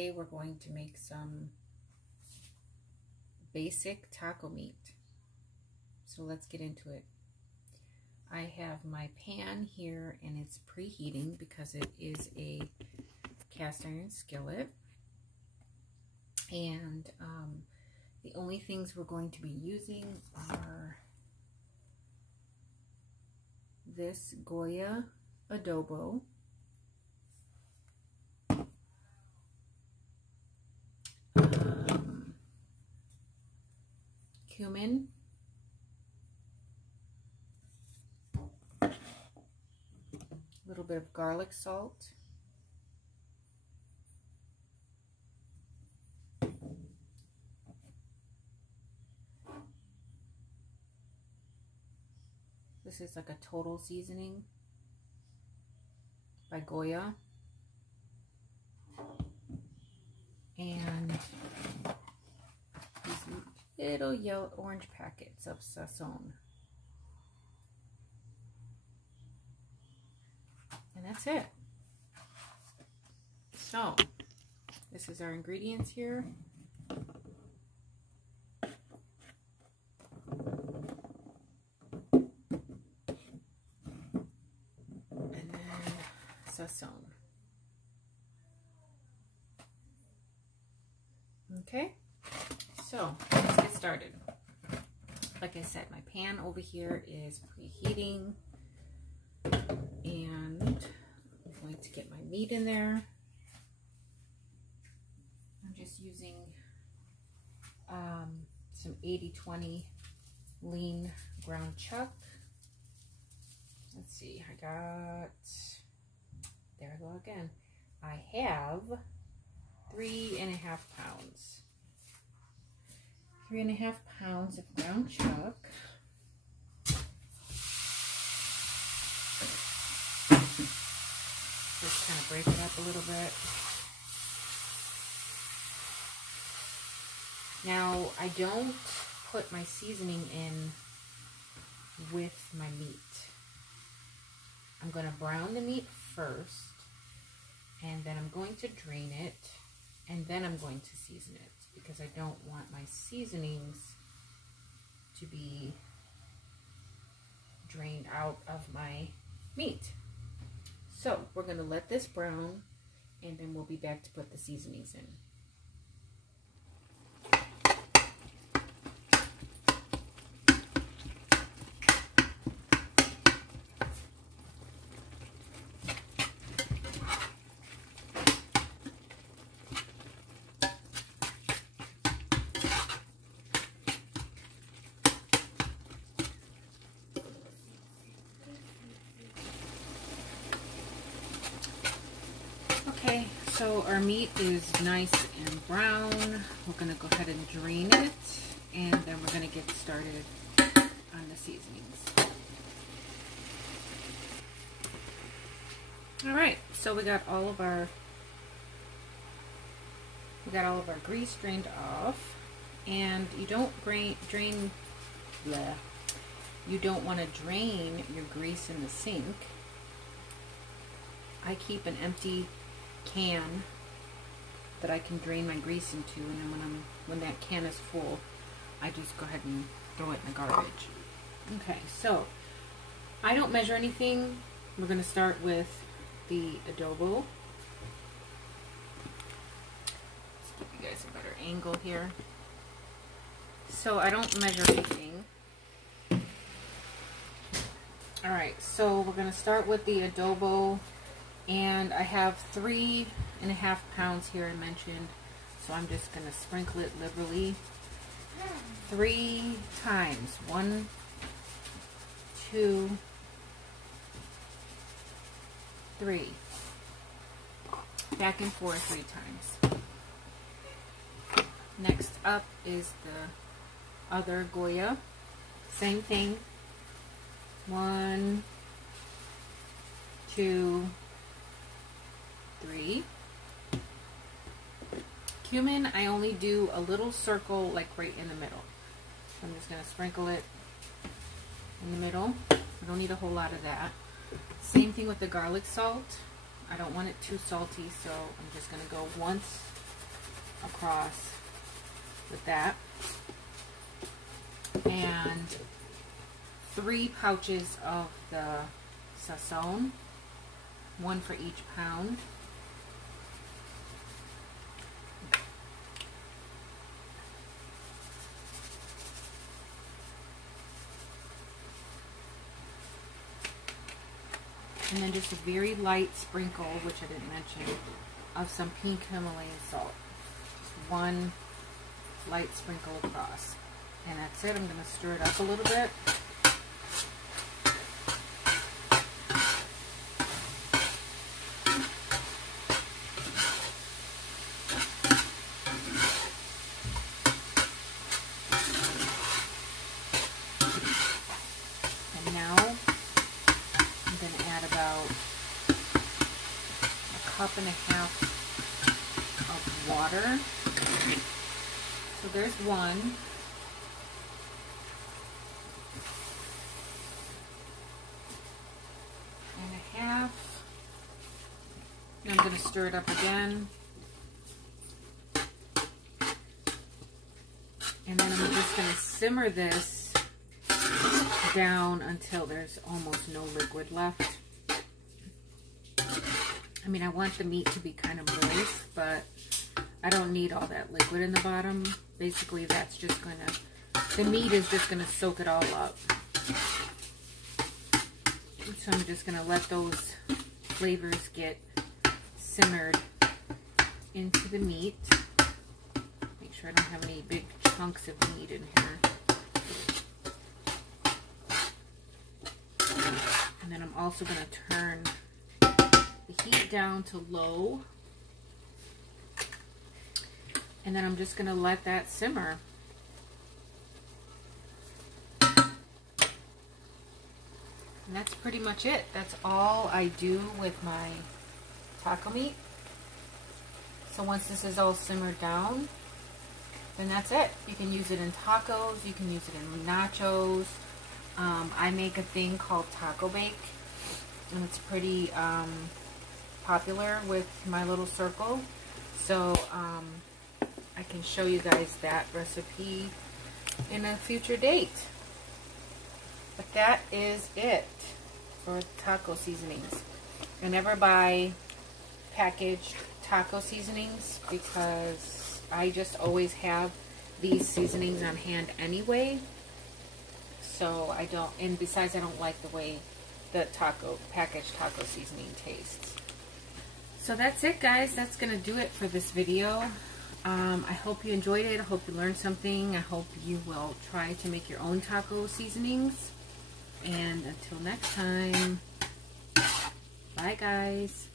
today we're going to make some basic taco meat. So let's get into it. I have my pan here and it's preheating because it is a cast iron skillet. And the only things we're going to be using are this Goya Adobo, cumin, a little bit of garlic salt, this is like a total seasoning by Goya, and these little yellow orange packets of Sazon. And that's it. So, this is our ingredients here. And then Sazon. Okay, so let's get started. Like I said, my pan over here is preheating, and I'm going to get my meat in there. I'm just using some 80-20 lean ground chuck. Let's see, I got, there I go again. I have 3.5 pounds. 3.5 pounds of ground chuck. Just kind of break it up a little bit. Now, I don't put my seasoning in with my meat. I'm going to brown the meat first, and then I'm going to drain it, and then I'm going to season it, because I don't want my seasonings to be drained out of my meat. So we're going to let this brown, and then we'll be back to put the seasonings in. Okay, so our meat is nice and brown. We're going to go ahead and drain it, and then we're going to get started on the seasonings. All right, so we got all of our grease drained off, and you don't you don't want to drain your grease in the sink. I keep an empty can that I can drain my grease into, and then when that can is full, I just go ahead and throw it in the garbage. Okay, so I don't measure anything. We're going to start with the adobo. Let's give you guys a better angle here. So I don't measure anything. Alright, so we're going to start with the adobo. And I have 3.5 pounds here I mentioned, so I'm just going to sprinkle it liberally 3 times. 1, 2, 3. Back and forth 3 times. Next up is the other Goya. Same thing. 1, 2, 3. Cumin, I only do a little circle, like right in the middle. So I'm just going to sprinkle it in the middle. I don't need a whole lot of that. Same thing with the garlic salt. I don't want it too salty, so I'm just going to go once across with that. And 3 pouches of the Sazon, 1 for each pound. And then just a very light sprinkle, which I didn't mention, of some pink Himalayan salt. Just 1 light sprinkle across. And that's it. I'm going to stir it up a little bit. And now I'm going to add about 1.5 cups of water. So there's 1. I'm going to stir it up again. And then I'm just going to simmer this down until there's almost no liquid left. I mean, I want the meat to be kind of moist, but I don't need all that liquid in the bottom. Basically, that's just going to, the meat is just going to soak it all up. So I'm just going to let those flavors get simmered into the meat. Make sure I don't have any big chunks of meat in here. And then I'm also going to turn the heat down to low. And then I'm just going to let that simmer. And that's pretty much it. That's all I do with my taco meat. So once this is all simmered down, then that's it. You can use it in tacos, you can use it in nachos. I make a thing called taco bake, and it's pretty popular with my little circle. So I can show you guys that recipe in a future date. But that is it for taco seasonings. I never buy packaged taco seasonings because I just always have these seasonings on hand anyway. So I don't, and besides I don't like the way the packaged taco seasoning tastes. So that's it, guys. That's going to do it for this video. I hope you enjoyed it. I hope you learned something. I hope you will try to make your own taco seasonings. And until next time, bye guys.